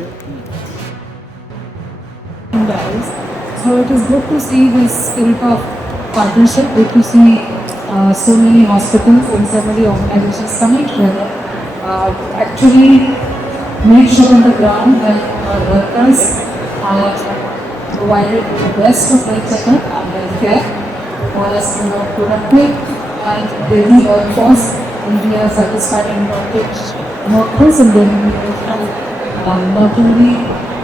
you. So it is good to see this spirit of partnership, good to see so many hospitals and so many organizations coming together, actually make sure on the ground that our workers are provided the best of health checkup and healthcare for us to work productive and daily workforce, and we are satisfied and workers, and then we will not only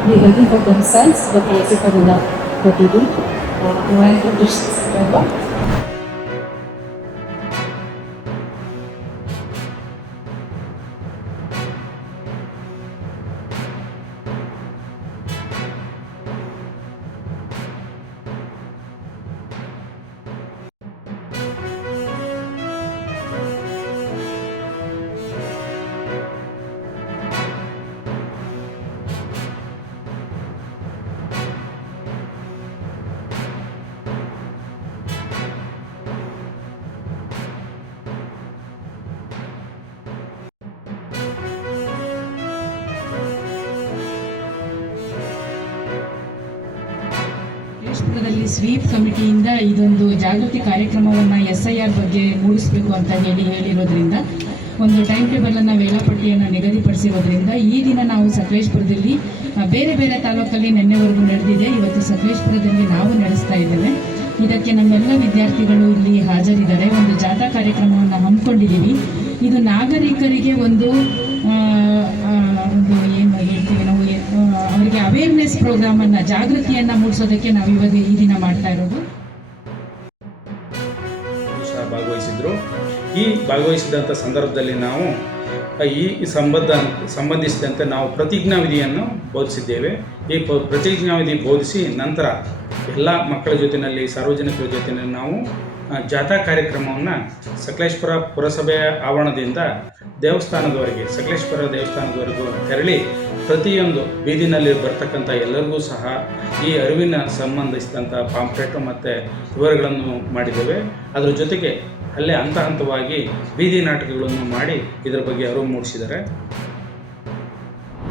be healthy for themselves but also for the people. Provide conditions together. ದೇಶದಲ್ಲಿ sweep ಕಮಿಟಿಯಿಂದ ಇದೊಂದು ಜಾಗೃತಿ ಕಾರ್ಯಕ್ರಮವನ್ನು SIR ಬಗ್ಗೆ ಮೂಡಿಸಬೇಕು ಅಂತ ಹೇಳಿರೋದ್ರಿಂದ ಒಂದು time ಟೇಬಲನ್ನು ವೇಳಾಪಟ್ಟಿಯನ್ನು ನಿಗದಿಪಡಿಸಿರೋದ್ರಿಂದ ಈ ದಿನ ನಾವು ಸಕಲೇಶಪುರದಲ್ಲಿ ಬೇರೆ ಬೇರೆ ತಾಲೂಕಲ್ಲಿ ನಿನ್ನೆವರೆಗೂ ನಡೆದಿದೆ, ಇವತ್ತು ಸಕಲೇಶಪುರದಲ್ಲಿ ನಾವು ನಡೆಸ್ತಾ ಇದ್ದೇವೆ. ಇದಕ್ಕೆ ನಮ್ಮೆಲ್ಲ ವಿದ್ಯಾರ್ಥಿಗಳು ಇಲ್ಲಿ ಹಾಜರಿದ್ದಾರೆ. ಒಂದು ಜಾಥಾ ಕಾರ್ಯಕ್ರಮವನ್ನು ಹಮ್ಮಿಕೊಂಡಿದ್ದೀವಿ. ಇದು ನಾಗರಿಕರಿಗೆ ಒಂದು ಏನು ಹೇಳ್ತೀವಿ ನಾವು, ಅವರಿಗೆ ಅವೇರ್ನೆಸ್ ಪ್ರೋಗ್ರಾಮನ್ನು, ಜಾಗೃತಿಯನ್ನು ಮೂಡಿಸೋದಕ್ಕೆ ನಾವು ಇವಾಗ ಈ ದಿನ ಮಾಡ್ತಾ ಇರೋದು. ಭಾಗವಹಿಸಿದ್ರು. ಈ ಭಾಗವಹಿಸಿದಂಥ ಸಂದರ್ಭದಲ್ಲಿ ನಾವು ಈ ಸಂಬಂಧಿಸಿದಂತೆ ನಾವು ಪ್ರತಿಜ್ಞಾವಿಧಿಯನ್ನು ಬೋಧಿಸಿದ್ದೇವೆ. ಈ ಪ್ರತಿಜ್ಞಾವಿಧಿ ಬೋಧಿಸಿ ನಂತರ ಎಲ್ಲ ಮಕ್ಕಳ ಜೊತೆಯಲ್ಲಿ, ಸಾರ್ವಜನಿಕರ ಜೊತೆಯಲ್ಲಿ ನಾವು ಜಾಥಾ ಕಾರ್ಯಕ್ರಮವನ್ನು ಸಕಲೇಶಪುರ ಪುರಸಭೆಯ ಆವರಣದಿಂದ ದೇವಸ್ಥಾನದವರೆಗೆ, ಸಕಲೇಶಪುರ ದೇವಸ್ಥಾನದವರೆಗೂ ತೆರಳಿ ಪ್ರತಿಯೊಂದು ಬೀದಿನಲ್ಲಿ ಬರ್ತಕ್ಕಂಥ ಎಲ್ಲರಿಗೂ ಸಹ ಈ ಅರಿವಿನ ಸಂಬಂಧಿಸಿದಂಥ ಪಾಂಪ್ಲೆಟು ಮತ್ತು ವಿವರಗಳನ್ನು ಮಾಡಿದ್ದೇವೆ. ಅದರ ಜೊತೆಗೆ ಅಲ್ಲೇ ಹಂತ ಹಂತವಾಗಿ ಬೀದಿ ನಾಟಕಗಳನ್ನು ಮಾಡಿ ಇದರ ಬಗ್ಗೆ ಅರಿವು ಮೂಡಿಸಿದ್ದಾರೆ.